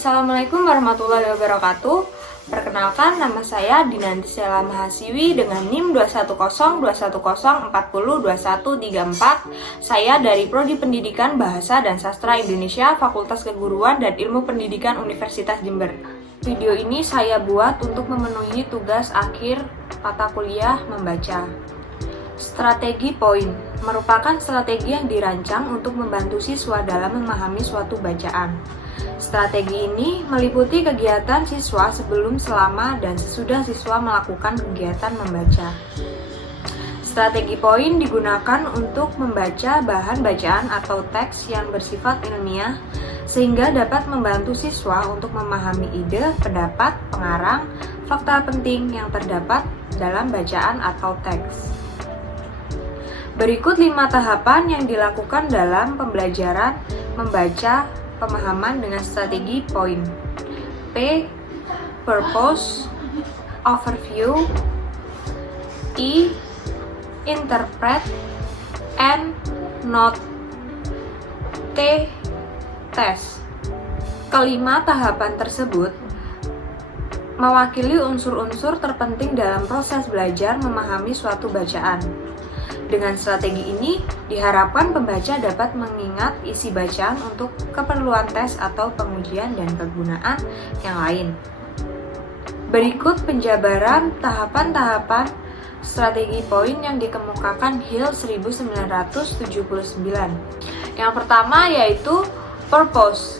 Assalamualaikum warahmatullahi wabarakatuh. Perkenalkan, nama saya Dinanti Stella Mahasiwi dengan NIM 2102104022134. Saya dari Prodi Pendidikan Bahasa dan Sastra Indonesia, Fakultas Keguruan dan Ilmu Pendidikan Universitas Jember. Video ini saya buat untuk memenuhi tugas akhir mata kuliah membaca. Strategi poin merupakan strategi yang dirancang untuk membantu siswa dalam memahami suatu bacaan. Strategi ini meliputi kegiatan siswa sebelum, selama, dan sesudah siswa melakukan kegiatan membaca. Strategi poin digunakan untuk membaca bahan bacaan atau teks yang bersifat ilmiah sehingga dapat membantu siswa untuk memahami ide, pendapat, pengarang, fakta penting yang terdapat dalam bacaan atau teks. Berikut 5 tahapan yang dilakukan dalam pembelajaran membaca pemahaman dengan strategi poin. P. Purpose, overview. I. Interpret, and note. T. Test. Kelima tahapan tersebut mewakili unsur-unsur terpenting dalam proses belajar memahami suatu bacaan. Dengan strategi ini, diharapkan pembaca dapat mengingat isi bacaan untuk keperluan tes atau pengujian dan kegunaan yang lain. Berikut penjabaran tahapan-tahapan strategi poin yang dikemukakan Hill 1979. Yang pertama yaitu purpose.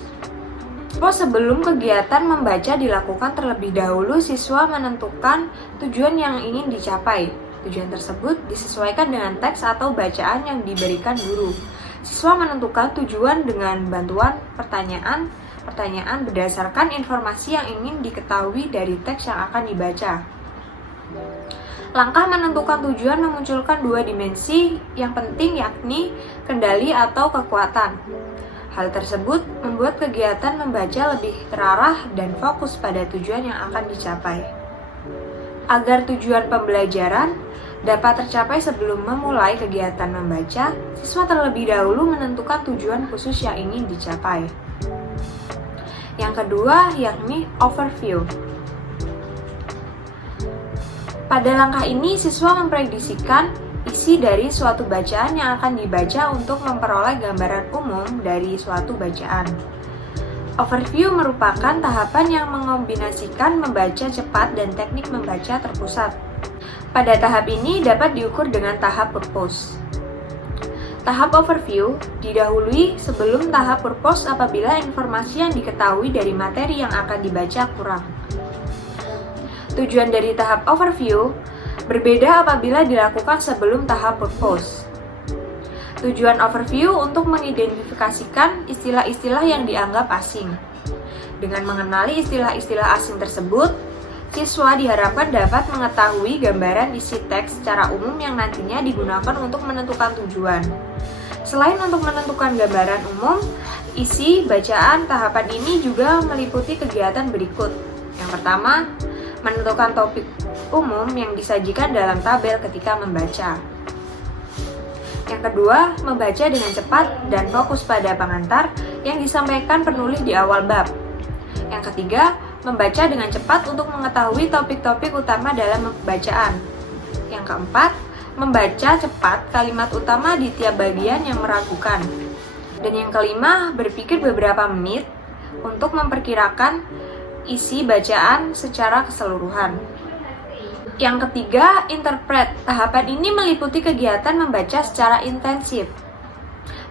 Sebelum kegiatan membaca dilakukan terlebih dahulu, siswa menentukan tujuan yang ingin dicapai. Tujuan tersebut disesuaikan dengan teks atau bacaan yang diberikan guru. Siswa menentukan tujuan dengan bantuan pertanyaan berdasarkan informasi yang ingin diketahui dari teks yang akan dibaca. Langkah menentukan tujuan memunculkan 2 dimensi yang penting, yakni kendali atau kekuatan. Hal tersebut membuat kegiatan membaca lebih terarah dan fokus pada tujuan yang akan dicapai. Agar tujuan pembelajaran dapat tercapai sebelum memulai kegiatan membaca, siswa terlebih dahulu menentukan tujuan khusus yang ingin dicapai. Yang kedua, yakni overview. Pada langkah ini, siswa memprediksikan isi dari suatu bacaan yang akan dibaca untuk memperoleh gambaran umum dari suatu bacaan. Overview merupakan tahapan yang mengombinasikan membaca cepat dan teknik membaca terpusat. Pada tahap ini dapat diukur dengan tahap purpose. Tahap overview didahului sebelum tahap purpose apabila informasi yang diketahui dari materi yang akan dibaca kurang. Tujuan dari tahap overview berbeda apabila dilakukan sebelum tahap purpose. Tujuan overview untuk mengidentifikasikan istilah-istilah yang dianggap asing. Dengan mengenali istilah-istilah asing tersebut, siswa diharapkan dapat mengetahui gambaran isi teks secara umum yang nantinya digunakan untuk menentukan tujuan. Selain untuk menentukan gambaran umum, isi bacaan tahapan ini juga meliputi kegiatan berikut. Yang pertama, menentukan topik umum yang disajikan dalam tabel ketika membaca. Yang kedua, membaca dengan cepat dan fokus pada pengantar yang disampaikan penulis di awal bab. Yang ketiga, membaca dengan cepat untuk mengetahui topik-topik utama dalam bacaan. Yang keempat, membaca cepat kalimat utama di tiap bagian yang meragukan. Dan yang kelima, berpikir beberapa menit untuk memperkirakan isi bacaan secara keseluruhan. Yang ketiga, interpret. Tahapan ini meliputi kegiatan membaca secara intensif.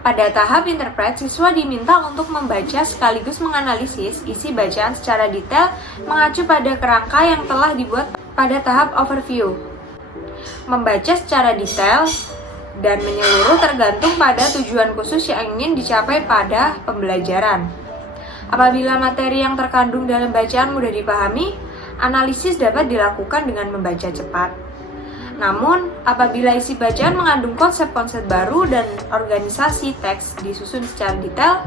Pada tahap interpret, siswa diminta untuk membaca sekaligus menganalisis isi bacaan secara detail mengacu pada kerangka yang telah dibuat pada tahap overview. Membaca secara detail dan menyeluruh tergantung pada tujuan khusus yang ingin dicapai pada pembelajaran. Apabila materi yang terkandung dalam bacaan mudah dipahami, analisis dapat dilakukan dengan membaca cepat. Namun, apabila isi bacaan mengandung konsep-konsep baru dan organisasi teks disusun secara detail,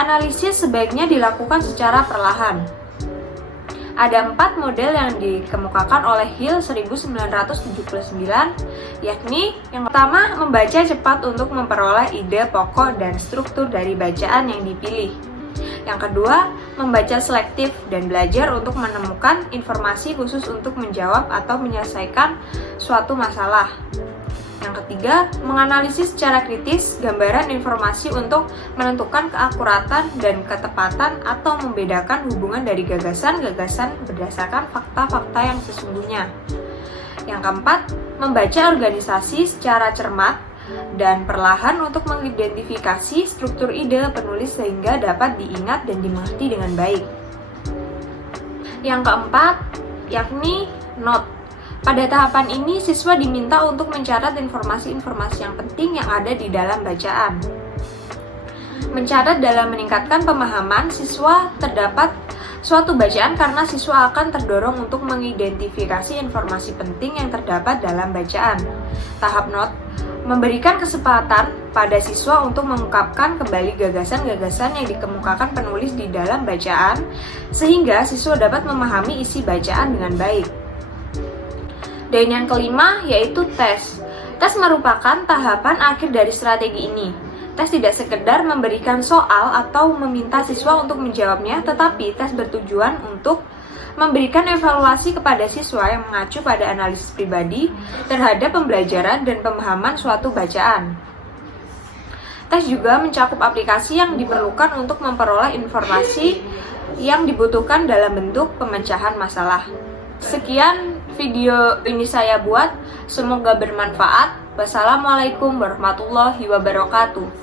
analisis sebaiknya dilakukan secara perlahan. Ada 4 model yang dikemukakan oleh Hill 1979, yakni yang pertama, membaca cepat untuk memperoleh ide pokok dan struktur dari bacaan yang dipilih. Yang kedua, membaca selektif dan belajar untuk menemukan informasi khusus untuk menjawab atau menyelesaikan suatu masalah. Yang ketiga, menganalisis secara kritis gambaran informasi untuk menentukan keakuratan dan ketepatan atau membedakan hubungan dari gagasan-gagasan berdasarkan fakta-fakta yang sesungguhnya. Yang keempat, membaca organisasi secara cermat dan perlahan untuk mengidentifikasi struktur ide penulis sehingga dapat diingat dan dimengerti dengan baik. Yang keempat, yakni note. Pada tahapan ini, siswa diminta untuk mencatat informasi-informasi yang penting yang ada di dalam bacaan. Mencatat dalam meningkatkan pemahaman siswa terdapat suatu bacaan karena siswa akan terdorong untuk mengidentifikasi informasi penting yang terdapat dalam bacaan. Tahap note memberikan kesempatan pada siswa untuk mengungkapkan kembali gagasan-gagasan yang dikemukakan penulis di dalam bacaan, sehingga siswa dapat memahami isi bacaan dengan baik. Dan yang kelima yaitu tes. Tes merupakan tahapan akhir dari strategi ini. Tes tidak sekedar memberikan soal atau meminta siswa untuk menjawabnya, tetapi tes bertujuan untuk memberikan evaluasi kepada siswa yang mengacu pada analisis pribadi terhadap pembelajaran dan pemahaman suatu bacaan. Tes juga mencakup aplikasi yang diperlukan untuk memperoleh informasi yang dibutuhkan dalam bentuk pemecahan masalah. Sekian video ini saya buat, semoga bermanfaat. Wassalamualaikum warahmatullahi wabarakatuh.